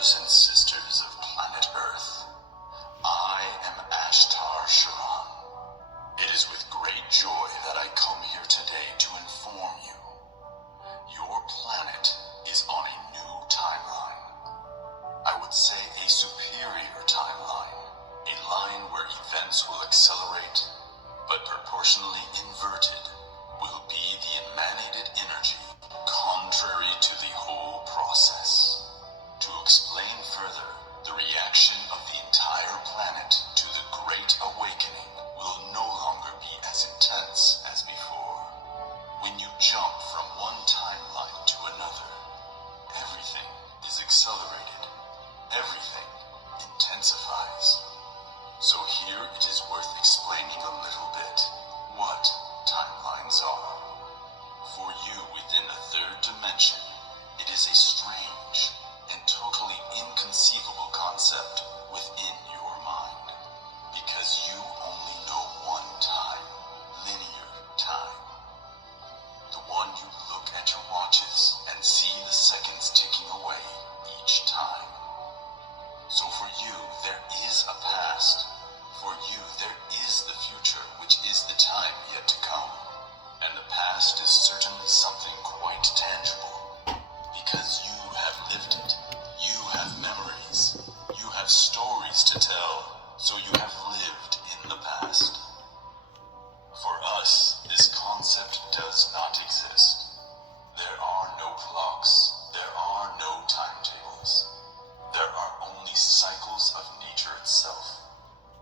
brothers and sisters of planet Earth. I am Ashtar. It is with great joy that I come here today to inform you. Your planet is on a new timeline. I would say a superior timeline. A line where events will accelerate, but proportionally inverted will be the emanated energy contrary to the whole process. To explain further, the reaction of the entire planet to the Great Awakening will no longer be as intense as before. When you jump from one timeline to another, everything is accelerated. Everything intensifies. So here it is worth explaining a little bit what timelines are. For you within the third dimension, it is a strange and totally inconceivable concept within your mind, because you only know one time, linear time. The one you look at your watches and see the seconds ticking away each time. So for you, there is a past. For you, there is the future, which is the time yet to come. And the past is certainly something quite tangible, because you have lived it. You have memories. You have stories to tell, so you have lived in the past. For us, this concept does not exist. There are no clocks. There are no timetables. There are only cycles of nature itself.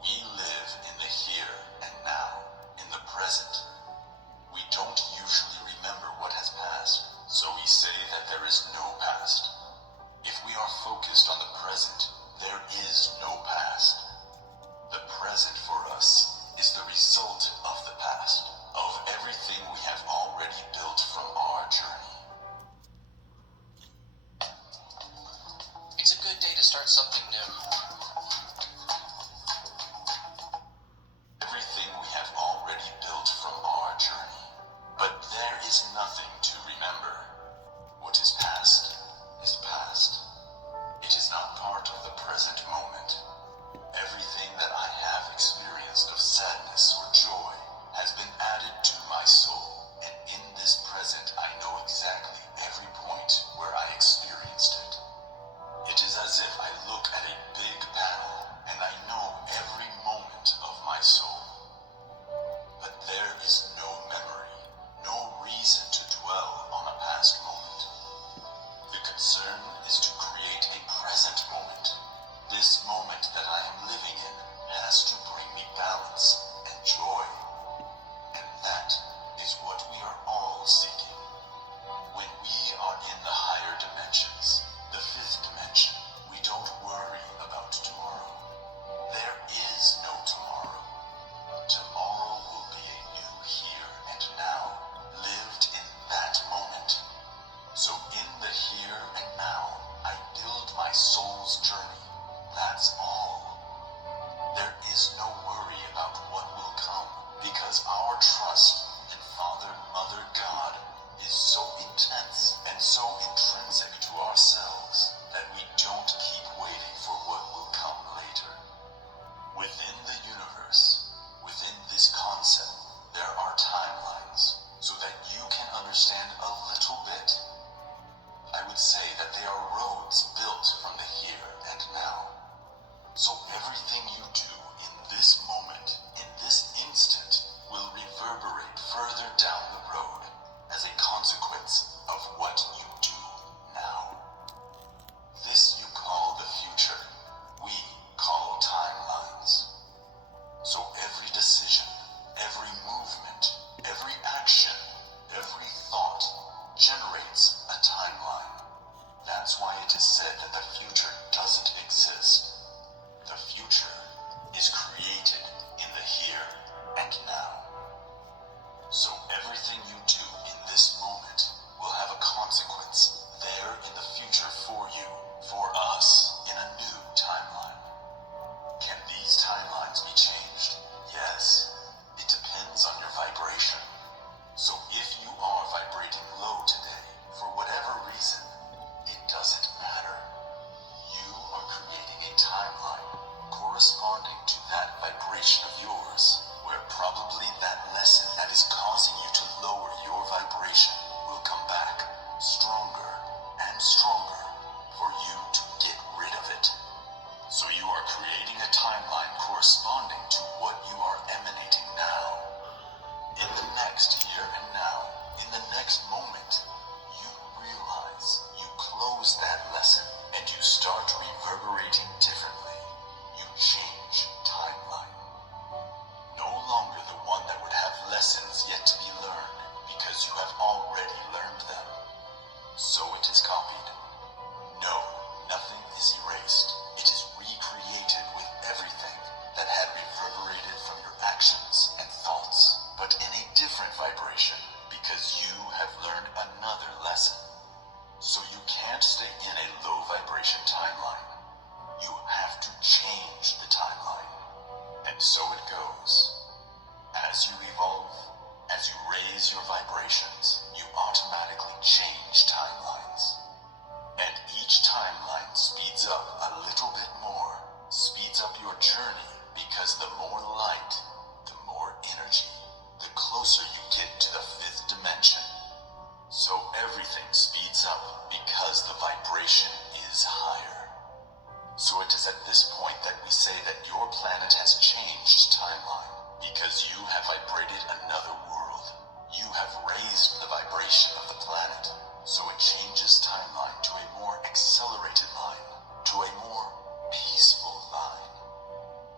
We live in the here and now, in the present. We don't usually remember what has passed, so we say that there is no past. If we are focused on the present, there is no past. The present for us is the result of the past, of everything we have already built from our journey. It's a good day to start something new. Everything we have already built from our journey. But there is nothing to remember. What is past is so it is copied. No, nothing is erased. It is recreated with everything that had reverberated from your actions and thoughts, but in a different vibration, because you have learned another lesson. So you can't stay in a low vibration timeline. You have to change the timeline. And so it goes. As you evolve, as you raise your vibrations, you automatically change timelines. And each timeline speeds up a little bit more, speeds up your journey, because the more light, the more energy, the closer you get to the fifth dimension. So everything speeds up because the vibration is higher. So it is at this point that we say that your planet has changed timeline, because you have vibrated another world. You have raised the vibration of the planet, so it changes timeline to a more accelerated line, to a more peaceful line.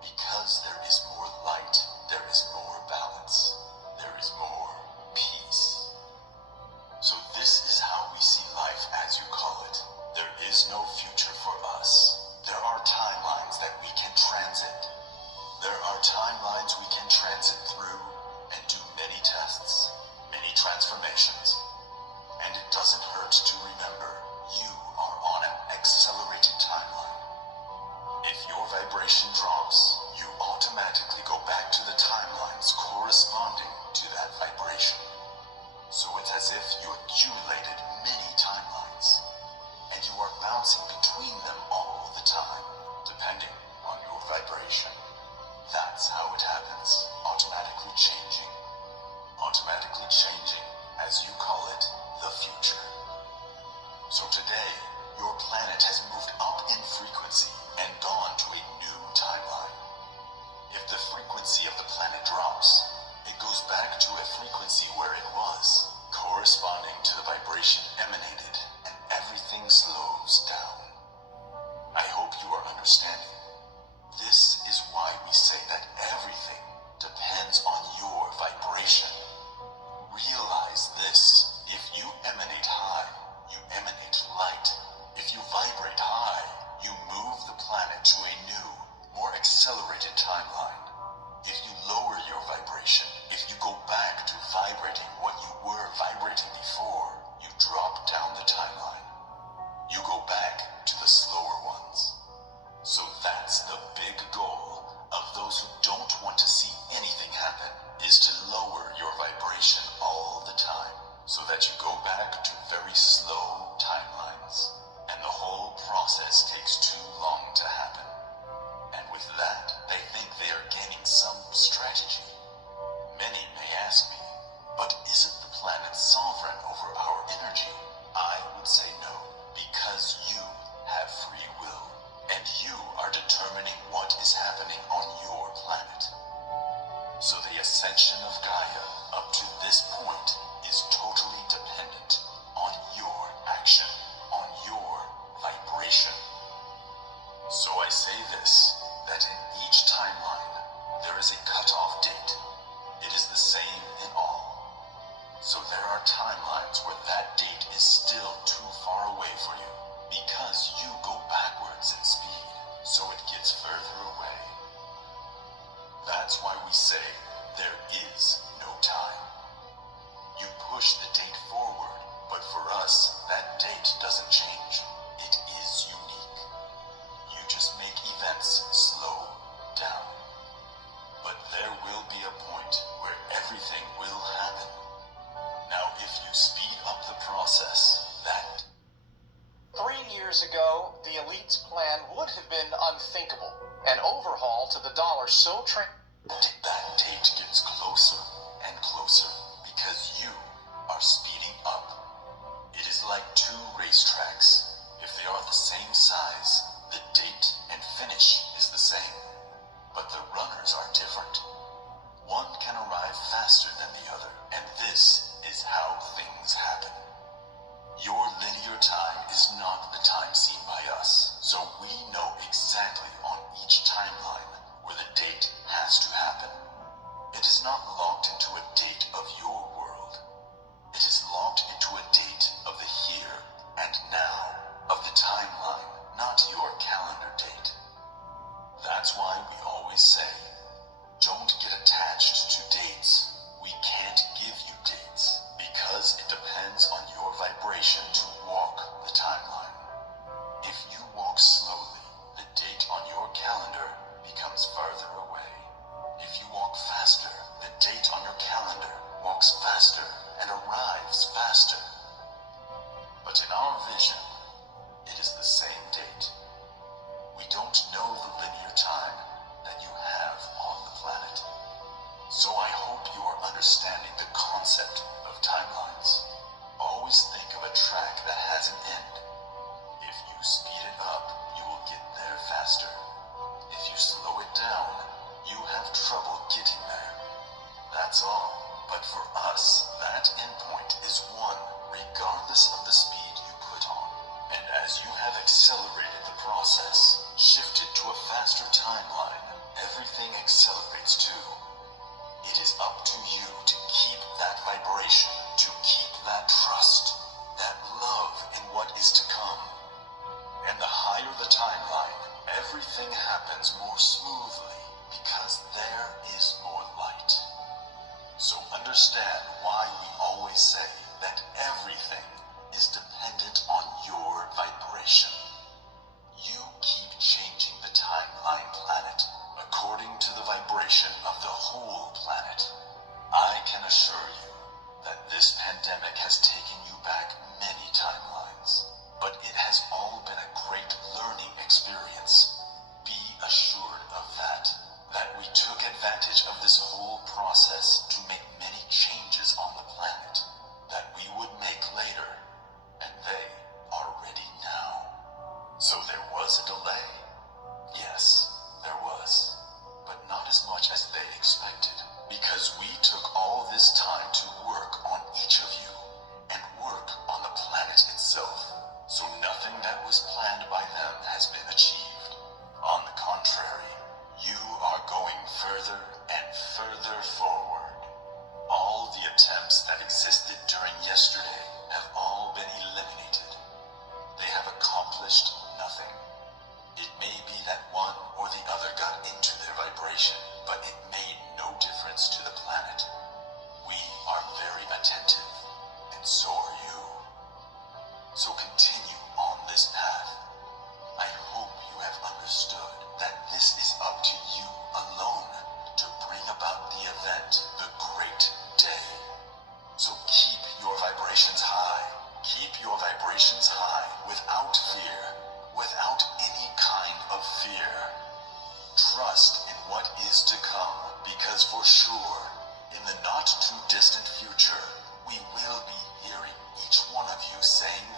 Because there is more light, there is more balance, there is more peace. So this is how we see life, as you call it. There is no future for us. There are timelines that we can transit. There are timelines we can transit through and do many tests, many transformations. And it doesn't hurt to remember, you are on an accelerated timeline. If your vibration drops, you automatically go back to the timelines corresponding to that vibration. So it's as if you accumulated many timelines, and you are bouncing between them all the time, depending on your vibration. That's how it happens, automatically changing, as you call it, the future. So today, your planet has moved up in frequency and gone to a new timeline. If the frequency of the planet drops, it goes back to a frequency where it was, corresponding to the vibration emanated, and everything slows down. I hope you are understanding. This is why we say that everything depends on your vibration. Realize this: if you emanate high, you emanate light. If you vibrate high, you move the planet to a new, more accelerated timeline. If you lower your vibration, if you go back to vibrating what you were vibrating before, you drop down the timeline. You go back to the slower ones. So that's the big goal of those who don't want to see anything happen, is to lower your vibration all the time, so that you go back to very slow timelines, and the whole process takes too long to happen. And with that, they think they are gaining some strategy. Many may ask me, but isn't the planet sovereign over our energy? I would say no, because you have free will, and you are determining what is happening on your planet. So the ascension of Gaia up to this point is totally dependent on your action, on your vibration. So I say this, that in each timeline, there is a cutoff date. It is the same in all. So there are timelines where that date is still too far away for you, because you go backwards in speed, so it gets further away. That's why we say there is no time. You push the date forward, but for us, that date doesn't change. It is unique. You just make events slow down. But there will be a point where everything will happen. Now, if you speed up the process, that 3 years ago, the elite's plan would have been unthinkable. An overhaul to the dollar so that date gets closer and closer, because you are speeding up. It is like two racetracks. If they are the same size, the date and finish is the same. But the runners are different. One can arrive faster than the other, and this is how things happen. Your linear time is not the time seen by us, so we know exactly on each timeline where the date has to happen. a track that has an end. If you speed it up, you will get there faster. If you slow it down, you have trouble getting there. That's all. But for us, that endpoint is one, regardless of the speed you put on. And as you have accelerated the process, shifted to a faster timeline, everything accelerates too. It is up to you to keep that vibration, to keep that trust, that love in what is to come. And the higher the timeline, everything happens more smoothly because there is more light. So understand why we always say that everything is dependent on your vibration. You keep changing the timeline planet according to the vibration of the whole planet. I can assure you that this pandemic has taken you back many timelines, but it has all been a great learning experience. Be assured of that we took advantage of this whole process to make many changes on the planet that we would make later, and they are ready now. So there was a delay. Yes, there was, but not as much as they expected, because we took all this time to work on each of you and work on the planet itself. So nothing that was planned by them has been achieved. On the contrary, you are going further and further forward. All the attempts that existed during yesterday have all been eliminated. They have accomplished nothing. It may be that one or the other got into their vibration, but it made no difference to the planet. We are very attentive, and so are you. So continue on this path. I hope you have understood that this is up to you alone to bring about the event, the great day. So keep your vibrations high. Keep your vibrations high without fear, without any kind of fear. Trust in what is to come, because for sure, in the not too distant future, we will be hearing each one of you saying